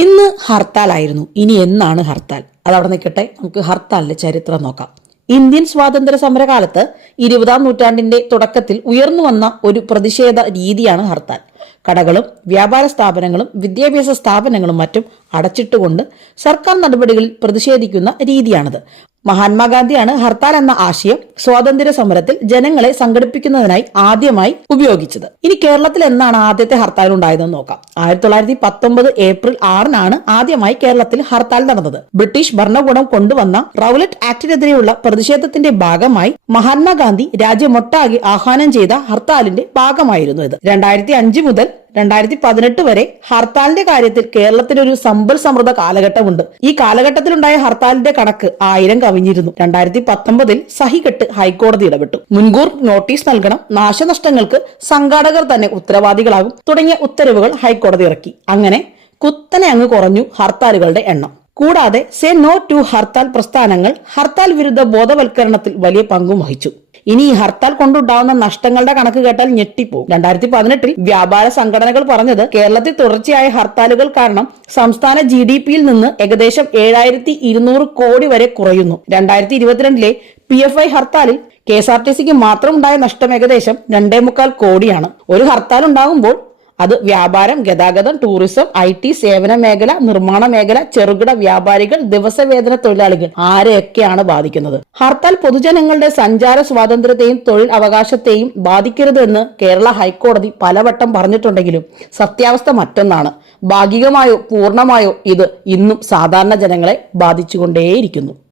ഇന്ന് ഹർത്താലായിരുന്നു. ഇനി എന്നാണ് ഹർത്താൽ? അതവിടെ നിൽക്കട്ടെ, നമുക്ക് ഹർത്താലിന്റെ ചരിത്രം നോക്കാം. ഇന്ത്യൻ സ്വാതന്ത്ര്യ സമരകാലത്ത് 20-ാം നൂറ്റാണ്ടിന്റെ തുടക്കത്തിൽ ഉയർന്നു വന്ന ഒരു പ്രതിഷേധ രീതിയാണ് ഹർത്താൽ. കടകളും വ്യാപാര സ്ഥാപനങ്ങളും വിദ്യാഭ്യാസ സ്ഥാപനങ്ങളും മറ്റും അടച്ചിട്ടുകൊണ്ട് സർക്കാർ നടപടികളിൽ പ്രതിഷേധിക്കുന്ന രീതിയാണിത്. മഹാത്മാഗാന്ധിയാണ് ഹർത്താൽ എന്ന ആശയം സ്വാതന്ത്ര്യ സമരത്തിൽ ജനങ്ങളെ സംഘടിപ്പിക്കുന്നതിനായി ആദ്യമായി ഉപയോഗിച്ചത്. ഇനി കേരളത്തിൽ എന്നാണ് ആദ്യത്തെ ഹർത്താൽ ഉണ്ടായതെന്ന് നോക്കാം. 1919 ഏപ്രിൽ 6-നാണ് ആദ്യമായി കേരളത്തിൽ ഹർത്താൽ നടന്നത്. ബ്രിട്ടീഷ് ഭരണകൂടം കൊണ്ടുവന്ന റൗലറ്റ് ആക്ടിനെതിരെയുള്ള പ്രതിഷേധത്തിന്റെ ഭാഗമായി മഹാത്മാഗാന്ധി രാജ്യമൊട്ടാകെ ആഹ്വാനം ചെയ്ത ഹർത്താലിന്റെ ഭാഗമായിരുന്നു ഇത്. 2005 മുതൽ 2018 വരെ ഹർത്താലിന്റെ കാര്യത്തിൽ കേരളത്തിന് ഒരു സമ്പൽ സമൃദ്ധ കാലഘട്ടമുണ്ട്. ഈ കാലഘട്ടത്തിലുണ്ടായ ഹർത്താലിന്റെ കണക്ക് 1000 കവിഞ്ഞിരുന്നു. 2019 സഹികെട്ട് ഹൈക്കോടതി ഇടപെട്ടു. മുൻകൂർ നോട്ടീസ് നൽകണം, നാശനഷ്ടങ്ങൾക്ക് സംഘാടകർ തന്നെ ഉത്തരവാദികളാകും തുടങ്ങിയ ഉത്തരവുകൾ ഹൈക്കോടതി ഇറക്കി. അങ്ങനെ കുത്തനെ അങ്ങ് കുറഞ്ഞു ഹർത്താലുകളുടെ എണ്ണം. കൂടാതെ സേ നോ ടു ഹർത്താൽ പ്രസ്ഥാനങ്ങൾ ഹർത്താൽ വിരുദ്ധ ബോധവൽക്കരണത്തിൽ വലിയ പങ്കും വഹിച്ചു. ഇനി ഈ ഹർത്താൽ കൊണ്ടുണ്ടാവുന്ന നഷ്ടങ്ങളുടെ കണക്ക് കേട്ടാൽ ഞെട്ടിപ്പോകും. 2018 വ്യാപാര സംഘടനകൾ പറഞ്ഞത് കേരളത്തിൽ തുടർച്ചയായ ഹർത്താലുകൾ കാരണം സംസ്ഥാന GDP-യിൽ നിന്ന് ഏകദേശം 7200 കോടി വരെ കുറയുന്നു. 2022 PFI ഹർത്താലിൽ KSRTCക്ക് മാത്രം ഉണ്ടായ നഷ്ടം ഏകദേശം 2.25 കോടിയാണ്. ഒരു ഹർത്താൽ ഉണ്ടാകുമ്പോൾ അത് വ്യാപാരം, ഗതാഗതം, ടൂറിസം, IT, സേവന മേഖല, നിർമ്മാണ മേഖല, ചെറുകിട വ്യാപാരികൾ, ദിവസവേതന തൊഴിലാളികൾ ആരെയൊക്കെയാണ് ബാധിക്കുന്നത്. ഹർത്താൽ പൊതുജനങ്ങളുടെ സഞ്ചാര സ്വാതന്ത്ര്യത്തെയും തൊഴിൽ അവകാശത്തെയും ബാധിക്കരുത് എന്ന് കേരള ഹൈക്കോടതി പലവട്ടം പറഞ്ഞിട്ടുണ്ടെങ്കിലും സത്യാവസ്ഥ മറ്റൊന്നാണ്. ഭാഗികമായോ പൂർണ്ണമായോ ഇത് ഇന്നും സാധാരണ ജനങ്ങളെ ബാധിച്ചുകൊണ്ടേയിരിക്കുന്നു.